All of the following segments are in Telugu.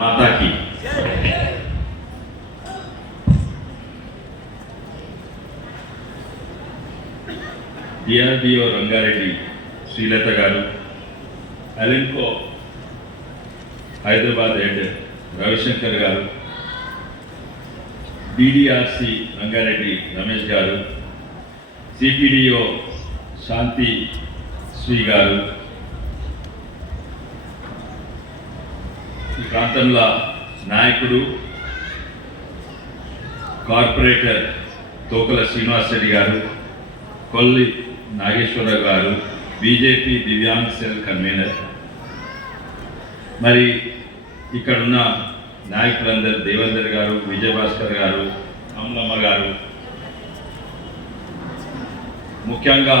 माता की DRDO రంగారెడ్డి శ్రీలత గారు, అలింకో హైదరాబాద్ హెడ్ రవిశంకర్ గారు, DDRC రంగారెడ్డి రమేష్ గారు, CPDO శాంతి శ్రీ గారు, ఈ ప్రాంతంలో నాయకుడు కార్పొరేటర్ తోకల శ్రీనివాస్ రెడ్డి గారు, కొల్లి నాగేశ్వరరావు గారు, బీజేపీ దివ్యాంగ్ సెల్ కన్వీనర్, మరి ఇక్కడున్న నాయకులందరూ దేవేందర్ గారు, విజయభాస్కర్ గారు, అమలమ్మ గారు, ముఖ్యంగా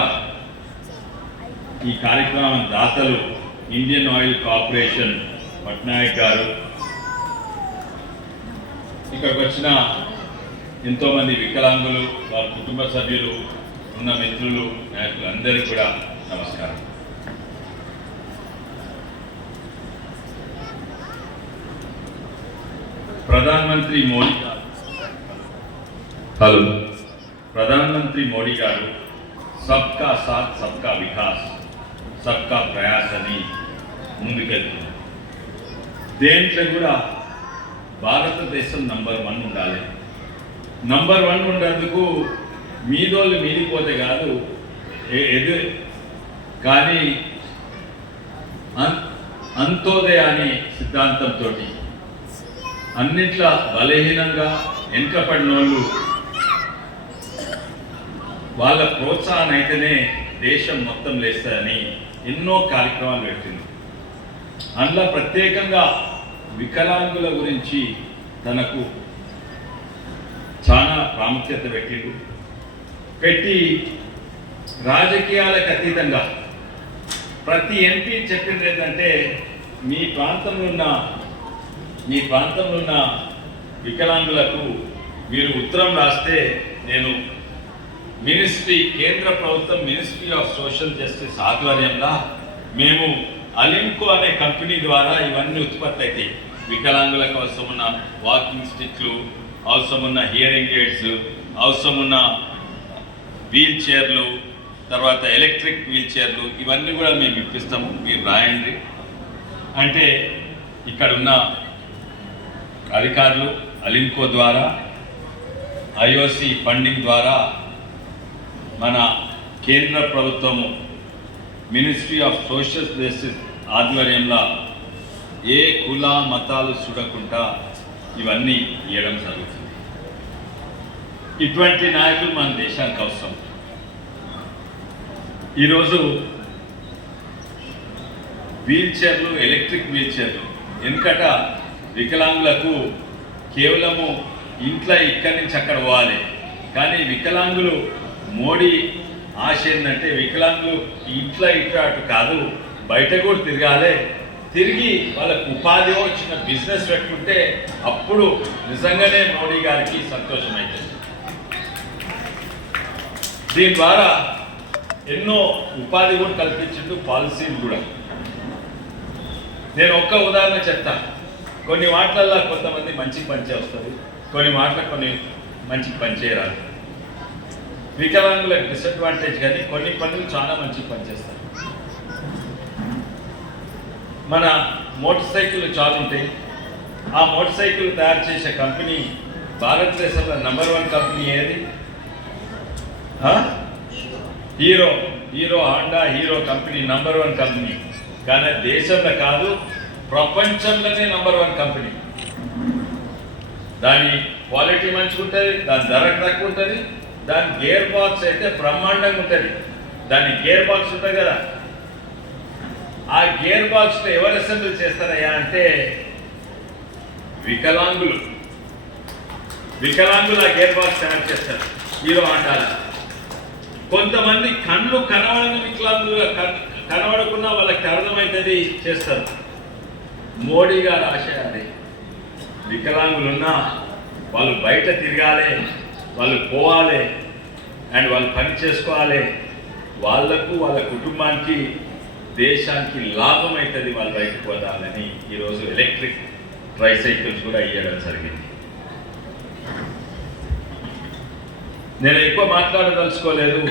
ఈ కార్యక్రమం దాతలు ఇండియన్ ఆయిల్ కార్పొరేషన్ పట్నాయక్ గారు, ఇక్కడికి వచ్చిన ఎంతోమంది వికలాంగులు, వారి కుటుంబ సభ్యులు, ఉన్న మిత్రులు, నాయకులందరికీ కూడా నమస్కారం. ప్రధానమంత్రి మోడీ గారు సబ్కా సాత్ సబ్కా వికాస్ సబ్కా ప్రయాస్ అని ముందుకెళ్తున్నారు. దేంట్లో కూడా భారతదేశం నంబర్ 1 ఉండాలి. నంబర్ 1 ఉండేందుకు మీదోళ్ళు మీదిపోతే కాదు, కానీ అంత్యోదయ అనే సిద్ధాంతంతో అన్నిట్లా బలహీనంగా వెనుకపడిన వాళ్ళు వాళ్ళ ప్రోత్సాహం అయితేనే దేశం మొత్తం లేస్తుందని ఎన్నో కార్యక్రమాలు పెట్టింది. అందులో ప్రత్యేకంగా వికలాంగుల గురించి తనకు చాలా ప్రాముఖ్యత పెట్టి రాజకీయాలకు అతీతంగా ప్రతి ఎంపీ చెప్పింది ఏంటంటే, మీ ప్రాంతంలో ఉన్న వికలాంగులకు మీరు ఉత్తరం రాస్తే నేను కేంద్ర ప్రభుత్వం మినిస్ట్రీ ఆఫ్ సోషల్ జస్టిస్ ఆధ్వర్యంలో మేము అలింకో అనే కంపెనీ ద్వారా ఇవన్నీ ఉత్పత్తి అవుతాయి. వికలాంగులకు అవసరమున్న వాకింగ్ స్టిక్లు, అవసరమున్న హియరింగ్ ఎయిడ్స్, అవసరమున్న వీల్ చైర్లు, తర్వాత ఎలక్ట్రిక్ వీల్ చైర్లు, ఇవన్నీ కూడా మేము ఇప్పిస్తాము, మీరు రాయండి అంటే ఇక్కడ ఉన్న అధికారులు అలింకో ద్వారా IOC ఫండింగ్ ద్వారా మన కేంద్ర ప్రభుత్వము మినిస్ట్రీ ఆఫ్ సోషల్ జస్టిస్ ఆధ్వర్యంలో ఏ కుల మతాలు చూడకుండా ఇవన్నీ ఇవ్వడం జరుగుతుంది. ఇటువంటి నాయకులు మన దేశానికి అవసరం. ఈరోజు వీల్ చైర్లు, ఎలక్ట్రిక్ వీల్ చైర్లు, ఎందుకట వికలాంగులకు కేవలము ఇంట్లో ఇక్కడి నుంచి అక్కడ పోవాలి, కానీ వికలాంగులు మోడీ ఆశ ఏంటంటే వికలాంగులు ఇంట్లో ఇట్లా అటు కాదు, బయట కూడా తిరగాలి, తిరిగి వాళ్ళకు ఉపాధి వచ్చిన బిజినెస్ పెట్టుకుంటే అప్పుడు నిజంగానే మోడీ గారికి సంతోషం అవుతుంది. దీని ద్వారా ఎన్నో ఉపాధి కూడా కల్పించిండు, పాలసీలు కూడా. నేను ఒక్క ఉదాహరణ చెప్తాను. కొన్ని వాటిల్లో కొంతమంది మంచి పనిచే వస్తుంది, కొన్ని మంచి పని చేయరాదు. వికలాంగులకు డిసడ్వాంటేజ్, కానీ కొన్ని పనులు చాలా మంచి పనిచేస్తారు. మన మోటార్ సైకిల్ చాలా ఉంటాయి. ఆ మోటార్ సైకిల్ తయారు చేసే కంపెనీ భారతదేశంలో నంబర్ 1 కంపెనీ ఏది? Hero Honda company number 1 company. కానీ దేశంలో కాదు, ప్రపంచంలోనే నంబర్ 1 కంపెనీ. దాని క్వాలిటీ మంచిగా ఉంటుంది, దాని ధర తక్కువ ఉంటుంది, దాని గేర్ బాక్స్ అయితే బ్రహ్మాండంగా ఉంటుంది. దాని గేర్ బాక్స్ ఉంటుంది కదా, ఆ గేర్ బాక్స్లో ఎవరు అసెంబ్లీ చేస్తారయ్యా అంటే వికలాంగులు ఆ గేర్ బాక్స్ తయారు చేస్తారు హీరో హాండాలో. కొంతమంది కళ్ళు కనబడని వికలాంగులుగా కనబడకున్నా వాళ్ళకి అర్థమవుతుంది చేస్తారు. మోడీ గారు ఆశ అది, వికలాంగులున్నా వాళ్ళు బయట తిరగాలి, వాళ్ళు పోవాలి, అండ్ వాళ్ళు పని చేసుకోవాలి, వాళ్లకు వాళ్ళ కుటుంబానికి దేశానికి లాభం అవుతుంది వాళ్ళు బయటకు పోదాలని ఈరోజు ఎలక్ట్రిక్ ట్రైసైకిల్స్ కూడా ఇవ్వడం జరిగింది. నేను ఎక్కువ మాట్లాడదలుచుకోలేదు.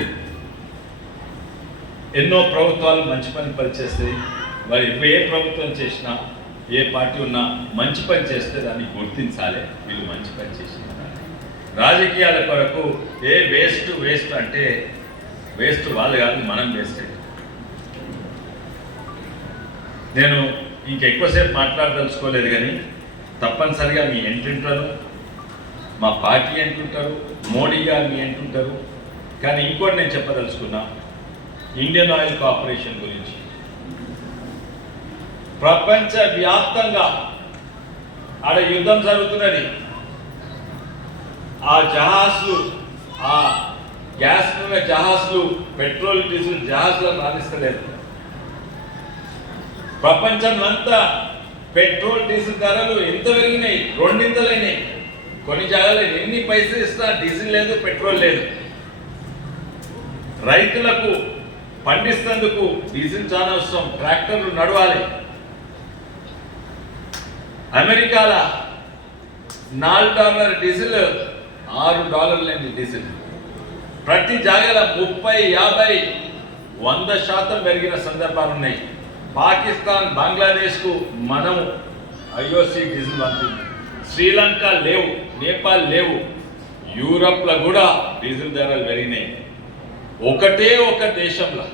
ఎన్నో ప్రభుత్వాలు మంచి పని పనిచేస్తాయి. మరి ఏ ప్రభుత్వం చేసినా, ఏ పార్టీ ఉన్నా మంచి పని చేస్తే దాన్ని గుర్తించాలి. వీళ్ళు మంచి పని చేసిన రాజకీయాల కొరకు వేస్ట్ అంటే వేస్ట్ వాళ్ళు కాదు, మనం వేస్ట్. నేను ఇంకెక్కువసేపు మాట్లాడదలుచుకోలేదు, కానీ తప్పనిసరిగా మీ ఎంటుంటారు, మా పార్టీ ఎంటుంటారు, మోడీ గారు మీ ఎంటుంటారు. కానీ ఇంకోటి నేను చెప్పదలుచుకున్నా, ఇండియన్ ఆయిల్ కార్పొరేషన్ గురించి. ప్రపంచవ్యాప్తంగా ఆడ యుద్ధం జరుగుతున్నది. ఆ జహాజులు, ఆ గ్యాస్ నూనె జహాజులు, పెట్రోల్ డీజిల్ జహాజులను రాణిస్తలేదు. ప్రపంచంలో అంతా పెట్రోల్ డీజిల్ ధరలు ఎంత పెరిగినాయి, రెండింతలైనాయి. కొన్ని జాగాలో ఎన్ని పైసలు ఇస్తా డీజిల్ లేదు, పెట్రోల్ లేదు. రైతులకు పండిస్తేందుకు డీజిల్ చాలా అవసరం, ట్రాక్టర్లు నడవాలి. అమెరికాల $4 డీజిల్, $6 డీజిల్. ప్రతి జాగాలో 30, 50, 100% పెరిగిన సందర్భాలు ఉన్నాయి. పాకిస్తాన్, బంగ్లాదేశ్కు మనము IOC డీజిల్ పంపింది. శ్రీలంక లేవు, నేపాల్ లేవు. యూరప్లో కూడా డీజిల్ ధరలు పెరిగినాయి. ఒకటే ఒక దేశంలో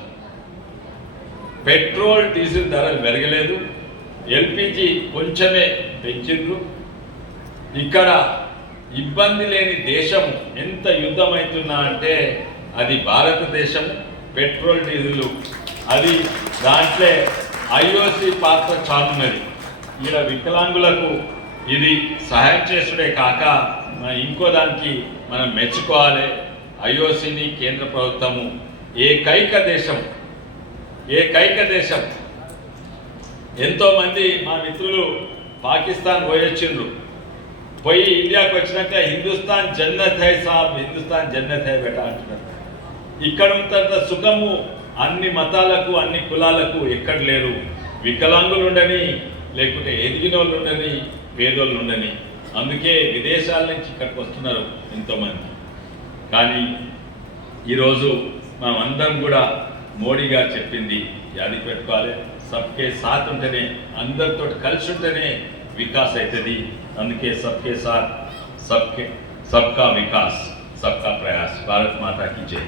పెట్రోల్ డీజిల్ ధరలు పెరగలేదు. LPG కొంచెమే పెంచిండ్రు. ఇక్కడ ఇబ్బంది లేని దేశం ఎంత యుద్ధం అవుతున్నా అంటే అది భారతదేశం. పెట్రోల్ డీజిల్ అది దాంట్లో IOC పాత్ర చాలున్నది. ఇలా వికలాంగులకు ఇది సహాయం చేసుడే కాక ఇంకో దానికి మనం మెచ్చుకోవాలి. IOCని కేంద్ర ప్రభుత్వము ఏకైక దేశం. ఎంతోమంది మా మిత్రులు పాకిస్తాన్ పోయొచ్చిండ్రు. పోయి ఇండియాకి వచ్చినాక హిందుస్థాన్ జన్నత్ హై సాబ్, హిందుస్థాన్ జన్నత్ హై బేటా అంటున్నారు. ఇక్కడ ఉన్నంత సుఖము అన్ని మతాలకు, అన్ని కులాలకు ఎక్కడ లేరు. వికలాంగులు ఉండని, లేకుంటే ఎదిగిన వాళ్ళు ఉండని, పేదోళ్ళు ఉండని. అందుకే విదేశాల నుంచి ఇక్కడికి వస్తున్నారు ఎంతోమంది. కానీ ఈరోజు మనమందరం కూడా మోడీ గారు చెప్పింది యాది పెట్టుకోవాలి. సబ్కే సాత్ ఉంటేనే, అందరితో కలిసి ఉంటేనే వికాస్ అవుతుంది. అందుకే సబ్కే సాత్, సబ్కా వికాస్, సబ్కా ప్రయాస్. భారత్ మాతా కీ జై.